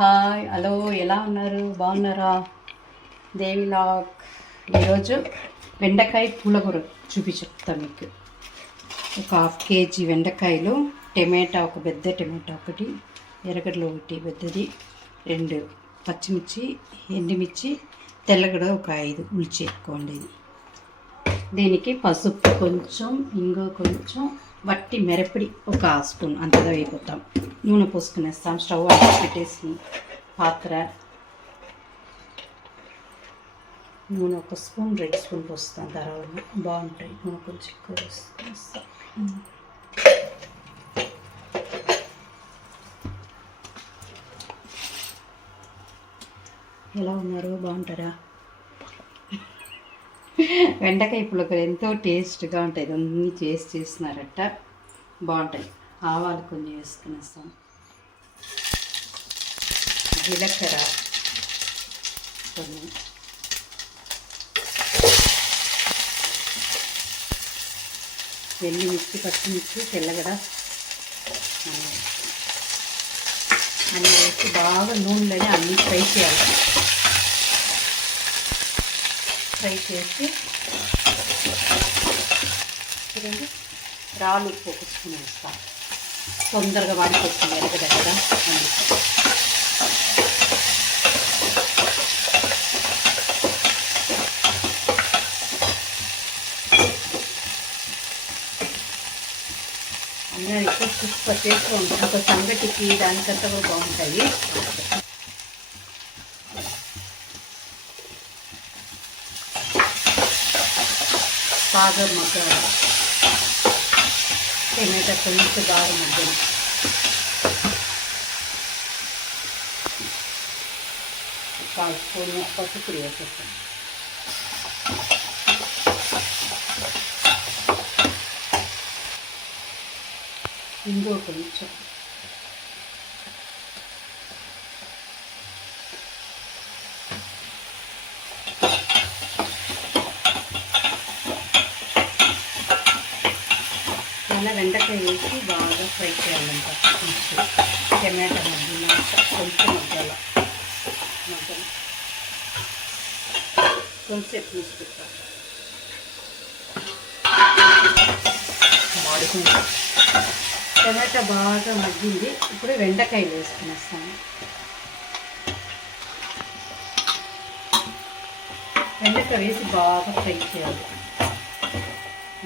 Hi hello ఎలా ఉన్నారు బాగున్నారా దేవిలాగ్ ఈరోజు బెండకాయ పులగూర చెప్తాను మీకు ఒక 1/2 కేజీ బెండకాయలు టమాటా ఒక పెద్ద టమాటా ఒకటి ఎర్రగడ్డలు ఒకటి పెద్దది 2 పచ్చిమిర్చి ఎండుమిర్చి తెల్లగడ్డ ఒక 5 ఉల్చి ఎక్కువండి దీనికి పసుపు కొంచెం ఇంగో కొంచెం వట్టి మిరపడి ఒక 1/2 స్పూన్ అంతగా వేయిపోతాం నూనె పోసుకునేస్తాం స్టవ్ ఆన్ పెట్టేసి పాత్ర నూనె 1 స్పూన్ 2 స్పూన్ పోస్తాం ధారాళంగా బాగుంటాయి నూనె కొంచెం ఎక్కువ వేస్తాం ఎలా ఉన్నారు బాగుంటారా బెండకాయ పులకలు ఎంతో టేస్ట్గా ఉంటాయి అన్నీ చేస్తున్నారట బాగుంటాయి ఆవాలు కొన్ని వేసుకునేస్తాం జీలకర్ర కొన్ని ఎండుమిర్చి పచ్చిమిర్చి తెల్లగడ్డ అన్నీ వేసి బాగా నూనెలోనే అన్నీ ఫ్రై చేయాలి ఫ్రై చేసి చూడండి రాళ్ళు ఉప్పు పోసుకుని వేస్తాం తొందరగా వాడిపోతుంది ఎరగ దగ్గర అన్నీ ఎక్కువ సూపర్ టేస్ట్గా ఉంటుంది ఒక సంగటికి దానికంతా కూడా బాగుంటాయి బాగా మగ్గాలి టమాటా కొంచెం బాగా మగ్గాలి కాల్చుకొని పసుపు వేసేస్తాం ఇంకో కొంచెం అలా బెండకాయ వేసి బాగా ఫ్రై చేయాలంట కొంచెం టమాటా మగ్గినాక కొంచెం మగ్గాల కొంచెం తీసుకుంటాం మాడుకుంది టమాటా బాగా మగ్గింది ఇప్పుడు బెండకాయలు వేసుకునేస్తాను బెండకాయ వేసి బాగా ఫ్రై చేయాలి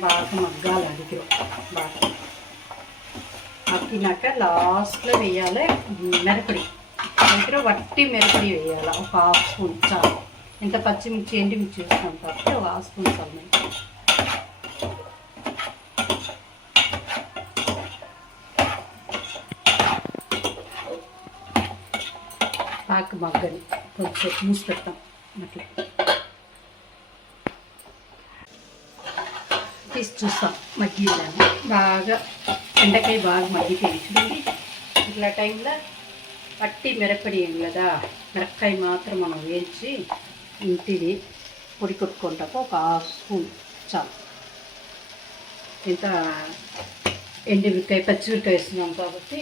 బాగా మగ్గాలి అడిగి బాగా మగ్గినాక లాస్ట్లో వేయాలి మిరపడి దగ్గర వట్టి మిరపడి వేయాలి ఒక 1/2 స్పూన్ చాలు ఎంత పచ్చిమిర్చి ఎండుమిర్చి వేస్తాం కాబట్టి ఒక 1/2 స్పూన్ చాలు బాగా మగ్గని కొంచెం మూసి పెడతాం అట్లా తీసి చూస్తాం మగ్గిద్దాన్ని బాగా బెండకాయ బాగా మగ్గిపోయి చూడండి ఇట్లా టైంలో పట్టి మిరపడి కదా మిరపకాయ మాత్రం మనం వేయించి ఇంటిది పొడి కొట్టుకుంటాక ఒక 1/2 స్పూన్ చాలు ఇంత ఎండుమిరకాయ పచ్చిమిరకాయ వేస్తున్నాం కాబట్టి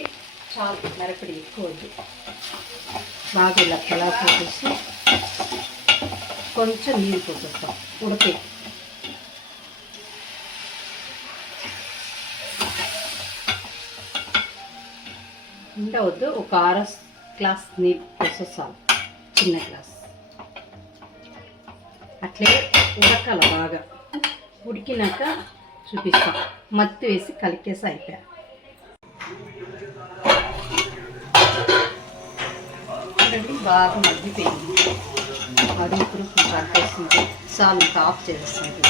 చాలు మిరపడి ఎక్కువ వద్దు బాగా ఇలా కలాపు వేసి కొంచెం నీళ్ళు పోసేస్తాం ఉడికి ఉండవద్దు ఒక 1/2 గ్లాస్ నీళ్ళు పోసేస్తాం చిన్న గ్లాస్ అట్లే ఉడకాల బాగా ఉడికినాక చూపిస్తాం మత్తు వేసి కలిపేసి అయిపోయా చూడండి బాగా మగ్గిపోయింది అది ఇప్పుడు కలిపేస్తుంది చాలు ఇంకా ఆఫ్ చేస్తుంది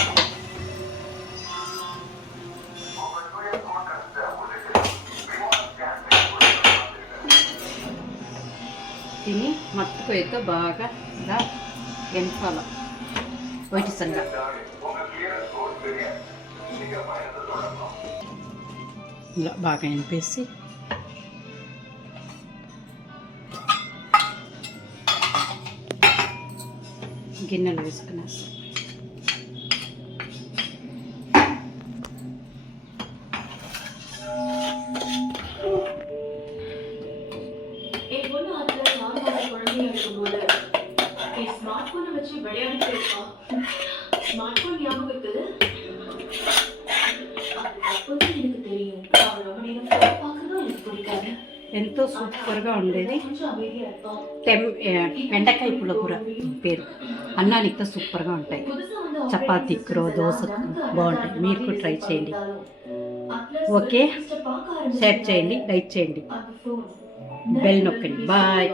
తిని మత్తుకోయతో బాగా ఇలా వెనకాల వైటి సంగ ఇలా బాగా ఎంపేసి గిన్నెలు వేసుకునేస్తాం அப்போ ஞாபகம் இருக்குது. அது அப்போதான் எனக்கு தெரியும். அவள் ரொம்ப நேரம் phone பார்க்கறதும் எனக்கு பிடிக்காது. ఎంతో సూపర్గా ఉండేది. కొంచెం அமைதியா இருப்பான். బెండకాయ పులకూర పేరు అన్నానికి సూపర్గా ఉంటాయి. புதுசா வந்து చపాతీ కూర దోశకు బాగుంటాయి. మీరు కూడా ట్రై చేయండి. ఓకే, షేర్ చేయండి, లైక్ చేయండి, அந்த phone బెల్ నొక్కండి. బాయ్.